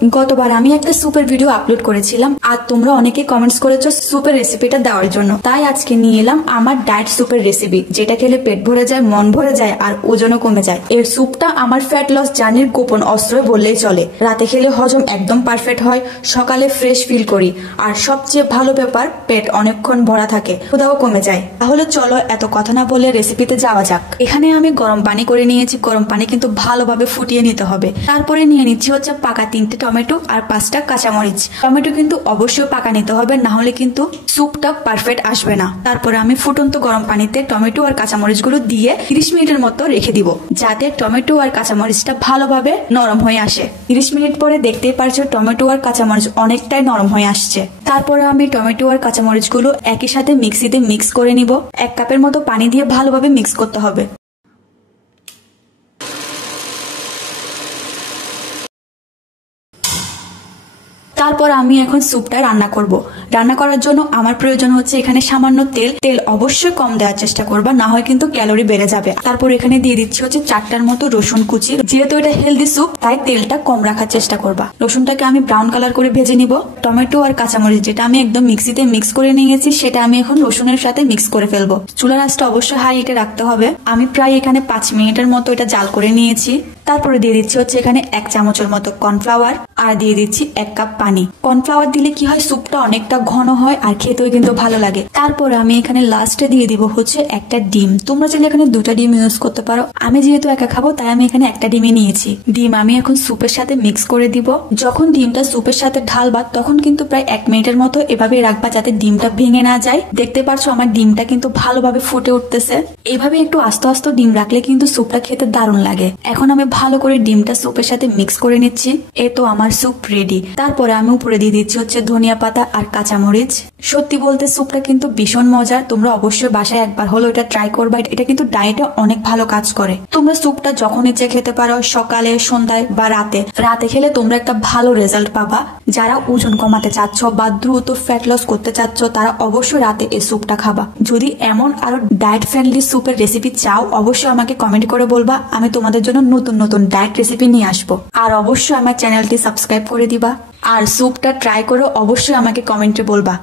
গতবার আমি একটা সুপের ভিডিও আপলোড করেছিলাম আর তোমরা অনেকে কমেন্টস করেছো সুপের রেসিপিটা দেওয়ার জন্য, তাই আজকে নিয়ে এলাম আমার ডায়েট সুপের রেসিপি, যেটা খেলে পেট ভরে যায়, মন ভরে যায় আর ওজনও কমে যায়। এর সুপটা আমার ফ্যাট লস জার্নির গোপন অস্ত্র বললেই চলে। রাতে খেলে হজম একদম পারফেক্ট হয়, সকালে ফ্রেশ ফিল করি, আর সবচেয়ে ভালো ব্যাপার পেট অনেকক্ষণ ভরা থাকে, ক্ষুধাও কমে যায়। তাহলে চলো এত কথা না বলে রেসিপিতে যাওয়া যাক। এখানে আমি গরম পানি করে নিয়েছি, গরম পানি কিন্তু ভালোভাবে ফুটিয়ে নিতে হবে। তারপরে নিয়ে নিচ্ছি হচ্ছে পাকা 3টে টমেটো আর 5টা কাঁচামরিচ। টমেটো কিন্তু অবশ্যই পাকা নিতে হবে, না হলে কিন্তু স্যুপটা পারফেক্ট আসবে না। তারপরে আমি ফুটন্ত গরম পানিতে টমেটো আর কাঁচামরিচ গুলো দিয়ে 30 মিনিটের মতো রেখে দিব, যাতে টমেটো আর কাঁচামরিচটা ভালোভাবে নরম হয়ে আসে। 30 মিনিট পরে দেখতেই পারছো টমেটো আর কাঁচামরিচ অনেকটাই নরম হয়ে আসছে। তারপরে আমি টমেটো আর কাঁচামরিচ গুলো একই সাথে মিক্সিতে মিক্স করে নিব। 1 কাপের মতো পানি দিয়ে ভালোভাবে মিক্স করতে হবে। তারপর আমি এখন স্যুপটা রান্না করব। রান্না করার জন্য আমার প্রয়োজন হচ্ছে এখানে সামান্য তেল। তেল অবশ্যই কম দেওয়ার চেষ্টা করবা, না হয় কিন্তু ক্যালোরি বেড়ে যাবে। তারপর এখানে দিয়ে দিচ্ছি হচ্ছে 4টার মতো রসুন কুচি। যেহেতু এটা হেলদি স্যুপ, তাই তেলটা কম রাখার চেষ্টা করবা। রসুনটাকে আমি ব্রাউন কালার করে ভেজে নিব। টমেটো আর কাঁচামরিচ যেটা আমি একদম মিক্সিতে মিক্স করে নিয়েছি, সেটা আমি এখন রসুনের সাথে মিক্স করে ফেলবো। চুলার আঁচটা অবশ্যই হাই হিটে রাখতে হবে। আমি প্রায় এখানে 5 মিনিটের মতো এটা জাল করে নিয়েছি। তারপরে দিয়ে দিচ্ছি হচ্ছে এখানে 1 চামচের মতো কর্নফ্লাওয়ার আর দিয়ে দিচ্ছি 1 কাপ পানি। কর্নফ্লাওয়ার দিলে কি হয়, স্যুপটা অনেকটা ঘন হয় আর খেতেও কিন্তু ভালো লাগে। তারপরে আমি এখানে লাস্টে দিয়ে দিব হচ্ছে একটা ডিম। তোমরা চাইলে এখানে 2টা ডিম ইউজ করতে পারো। আমি যেহেতু একা খাবো, তাই আমি এখানে একটা ডিমই নিয়েছি। ডিম আমি এখন স্যুপের সাথে মিক্স করে দিব। যখন ডিমটা স্যুপের সাথে ঢালবা, তখন কিন্তু প্রায় 1 মিনিটের মতো এভাবে রাখবা, যাতে ডিমটা ভেঙে না যায়। দেখতে পারছো আমার ডিমটা কিন্তু ভালোভাবে ফুটে উঠতেছে। এইভাবে একটু আস্তে আস্তে ডিম রাখলে কিন্তু স্যুপটা খেতে দারুণ লাগে। এখন আমি ভালো করে ডিমটা স্যুপের সাথে মিক্স করে নিচ্ছি। এই তো আমার স্যুপ রেডি। তারপরে আমি উপরে দিয়ে দিচ্ছি হচ্ছে ধনিয়া পাতা আর কাঁচামরিচ। সত্যি বলতে স্যুপটা কিন্তু ভীষণ মজার। তোমরা অবশ্যই বাসায় একবার হলো এটা ট্রাই করবা। এটা কিন্তু ডায়েটে অনেক ভালো কাজ করে। তোমরা স্যুপটা যখন ইচ্ছে খেতে পারো, সকালে, সন্ধ্যায় বা রাতে। রাতে খেলে তোমরা একটা ভালো রেজাল্ট পাবা। যারা ওজন কমাতে চাচ্ছ বা দ্রুত ফ্যাট লস করতে চাচ্ছ, তারা অবশ্যই রাতে এই স্যুপটা খাবা। যদি এমন আরো ডায়েট ফ্রেন্ডলি স্যুপের রেসিপি চাও, অবশ্যই আমাকে কমেন্ট করে বলবা। আমি তোমাদের জন্য নতুন নতুন ডায়েট রেসিপি নিয়ে আসবো। আর অবশ্যই আমার চ্যানেলটি সাবস্ক্রাইব করে দিবা। আর স্যুপটা ট্রাই করে অবশ্যই আমাকে কমেন্টে বলবা।